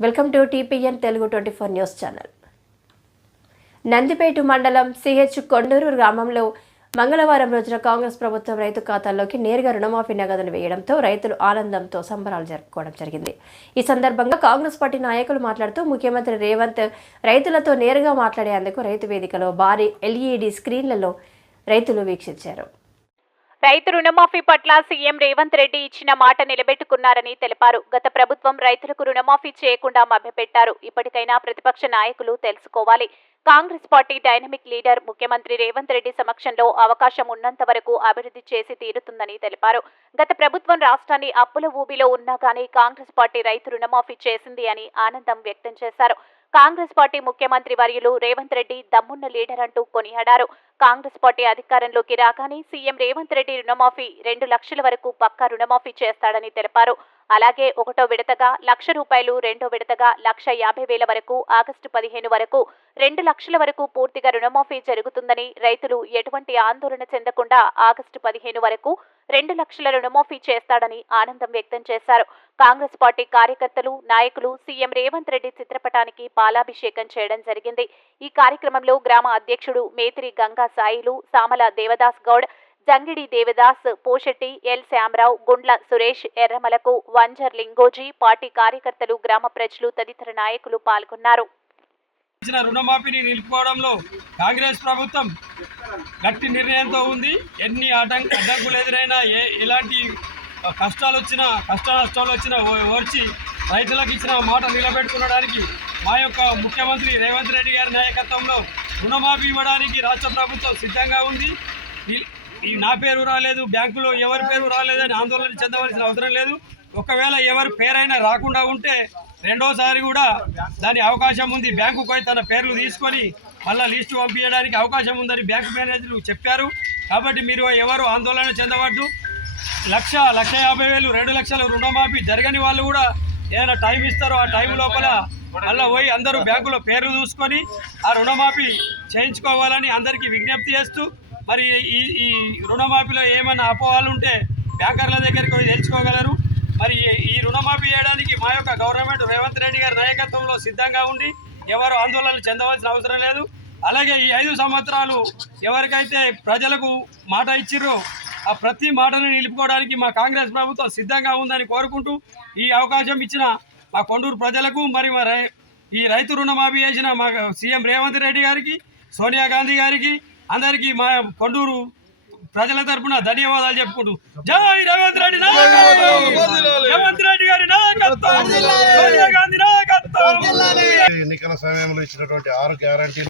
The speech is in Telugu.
Welcome to TPN Telugu twenty four news channel. Nandipet మండలం సిహెచ్ కొండూరు గ్రామంలో మంగళవారం రోజున కాంగ్రెస్ ప్రభుత్వం రైతు ఖాతాల్లోకి నేరుగా రుణమాఫీ నగదును వేయడంతో రైతులు ఆనందంతో సంబరాలు జరుపుకోవడం జరిగింది. ఈ సందర్భంగా కాంగ్రెస్ పార్టీ నాయకులు మాట్లాడుతూ ముఖ్యమంత్రి రేవంత్ రైతులతో నేరుగా మాట్లాడేందుకు రైతు వేదికలో భారీ ఎల్ఈడి స్క్రీన్లలో రైతులు వీక్షించారు. రైతు రుణమాఫీ పట్ల సీఎం రేవంత్ రెడ్డి ఇచ్చిన మాట నిలబెట్టుకున్నారని తెలిపారు. గత ప్రభుత్వం రైతులకు రుణమాఫీ చేయకుండా మభ్యపెట్టారు. ఇప్పటికైనా ప్రతిపక్ష నాయకులు తెలుసుకోవాలి. కాంగ్రెస్ పార్టీ డైనమిక్ లీడర్ ముఖ్యమంత్రి రేవంత్ రెడ్డి సమక్షంలో అవకాశం ఉన్నంత వరకు అభివృద్ధి చేసి తీరుతుందని తెలిపారు. గత ప్రభుత్వం రాష్ట్రాన్ని అప్పుల ఊబిలో ఉన్నా గానీ కాంగ్రెస్ పార్టీ రైతు రుణమాఫీ చేసింది అని ఆనందం వ్యక్తం చేశారు. కాంగ్రెస్ పార్టీ ముఖ్యమంత్రి వర్యులు రేవంత్ రెడ్డి దమ్మున్న లీడర్ అంటూ కొనియాడారు. కాంగ్రెస్ పార్టీ అధికారంలోకి రాగానే సీఎం రేవంత్ రెడ్డి రుణమాఫీ రెండు లక్షల వరకు పక్కా రుణమాఫీ చేస్తాడని తెలిపారు. అలాగే ఒకటో విడతగా లక్ష రూపాయలు రెండో విడతగా లక్ష యాభై వేల వరకు ఆగస్టు పదిహేను వరకు రెండు లక్షల వరకు పూర్తిగా రుణమాఫీ జరుగుతుందని రైతులు ఎటువంటి ఆందోళన చెందకుండా ఆగస్టు పదిహేను వరకు రెండు లక్షల రుణమాఫీ చేస్తాడని ఆనందం వ్యక్తం చేశారు. కాంగ్రెస్ పార్టీ కార్యకర్తలు నాయకులు సీఎం రేవంత్ రెడ్డి చిత్రపటానికి పాలాభిషేకం చేయడం జరిగింది. ఈ కార్యక్రమంలో గ్రామ అధ్యక్షుడు మేతిరి గంగా సాయిలు సామల దేవదాస్ గౌడ్ జంగిడి దేవదాస్ పోషెట్టి ఎల్ శ్యామరావు గుండ్ల సురేష్ ఎర్రమలకు వంజర్ లింగోజీ పార్టీ కార్యకర్తలు గ్రామ ప్రజలు తదితర నాయకులు పాల్గొన్నారు. ఇచ్చిన రుణమాఫీని నిలుపుకోవడంలో కాంగ్రెస్ ప్రభుత్వం గట్టి నిర్ణయంతో ఉంది. ఎన్ని ఆటంక అడ్డంకులు ఎదురైనా ఏ ఎలాంటి కష్టాలు వచ్చినా కష్ట నష్టాలు వచ్చినా ఓర్చి రైతులకు ఇచ్చిన మాట నిలబెట్టుకునడానికి మా యొక్క ముఖ్యమంత్రి రేవంత్ రెడ్డి గారి నాయకత్వంలో రుణమాఫీ ఇవ్వడానికి రాష్ట్ర ప్రభుత్వం సిద్ధంగా ఉంది. ఈ- ఈ నా పేరు రాలేదు బ్యాంకులో ఎవరి పేరు రాలేదని ఆందోళన చెందవలసిన అవసరం లేదు. ఒకవేళ ఎవరి పేరైనా రాకుండా ఉంటే రెండోసారి కూడా దాని అవకాశం ఉంది. బ్యాంకు పోయి తన పేర్లు తీసుకొని మళ్ళీ లిస్టు పంపించడానికి అవకాశం ఉందని బ్యాంకు మేనేజర్లు చెప్పారు. కాబట్టి మీరు ఎవరు ఆందోళన చెందవద్దు. లక్ష లక్ష యాభై వేలు రెండు లక్షల రుణమాఫీ జరగని వాళ్ళు కూడా ఏదైనా టైం ఇస్తారో ఆ టైం లోపల మళ్ళీ పోయి అందరూ బ్యాంకులో పేర్లు చూసుకొని ఆ రుణమాఫీ చేయించుకోవాలని అందరికీ విజ్ఞప్తి చేస్తూ మరి ఈ ఈ రుణమాఫీలో ఏమైనా అపోహాలు ఉంటే బ్యాంకర్ల దగ్గరికి పోయి తెలుసుకోగలరు. మరి ఈ రుణమాఫీ చేయడానికి మా యొక్క గవర్నమెంట్ రేవంత్ రెడ్డి గారి నాయకత్వంలో సిద్ధంగా ఉండి ఎవరు ఆందోళన చెందవలసిన అవసరం లేదు. అలాగే ఈ ఐదు సంవత్సరాలు ఎవరికైతే ప్రజలకు మాట ఇచ్చిర్రో ఆ ప్రతి మాటను నిలుపుకోవడానికి మా కాంగ్రెస్ ప్రభుత్వం సిద్ధంగా ఉందని కోరుకుంటూ ఈ అవకాశం ఇచ్చిన మా కొండూరు ప్రజలకు మరి మా రై- ఈ రైతు రుణమాఫీ చేసిన మా సీఎం రేవంత్ రెడ్డి గారికి సోనియా గాంధీ గారికి అందరికీ మా కొండూరు ప్రజల తరపున ధన్యవాదాలు చెప్పుకుంటూ జై రేవంత్ రెడ్డి! రేవంత్ రెడ్డి గారి నాయకత్వం! ఎన్నికల సమయంలో ఇచ్చినటువంటి ఆరు గ్యారంటీలు